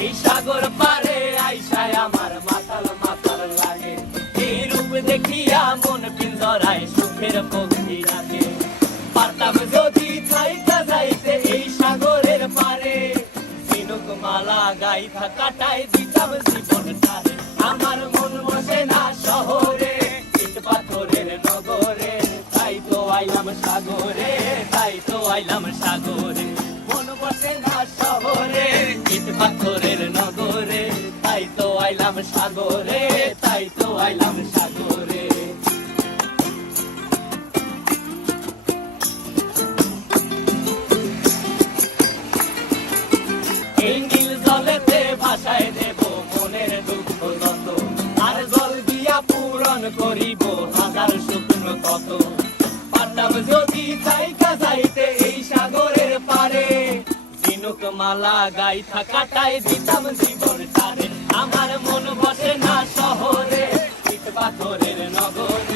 এই সাগর পারে আইসায় আমার মাতাল মাতাল লাগে, এই রূপ দেখিয়া মন পিঞ্জরায় সুখের পক্ষী রাখে। পারতাম যদি থাইকা যাইতে এই সাগরের পারে, ঝিনুক মালা গাইথা কাটাই দিতাম জীবনটারে। আমার মন বসে না শহরে, ইট পাথরের নগরে, তাই তো আইলাম সাগরে, তাই তো আইলাম সাগরে। মন বসে না শহরে, ইট পাথরের নগরে, তাই তো আইলাম সাগরে, তাই তো আইলাম সাগরে। এই নীল জলেতে ভাসায় দেব মনের দুঃখ যত, আর জল দিয়া পূরণ করিব হাজার শুকনো কত। পারতাম যদি থাইকা যাইতে এই সাগরের পারে, ঝিনুক মালা গাইথা কাটাই দিতাম জীবনটারে। আমার মন বসে না শহরে, ইট পাথরের নগরে,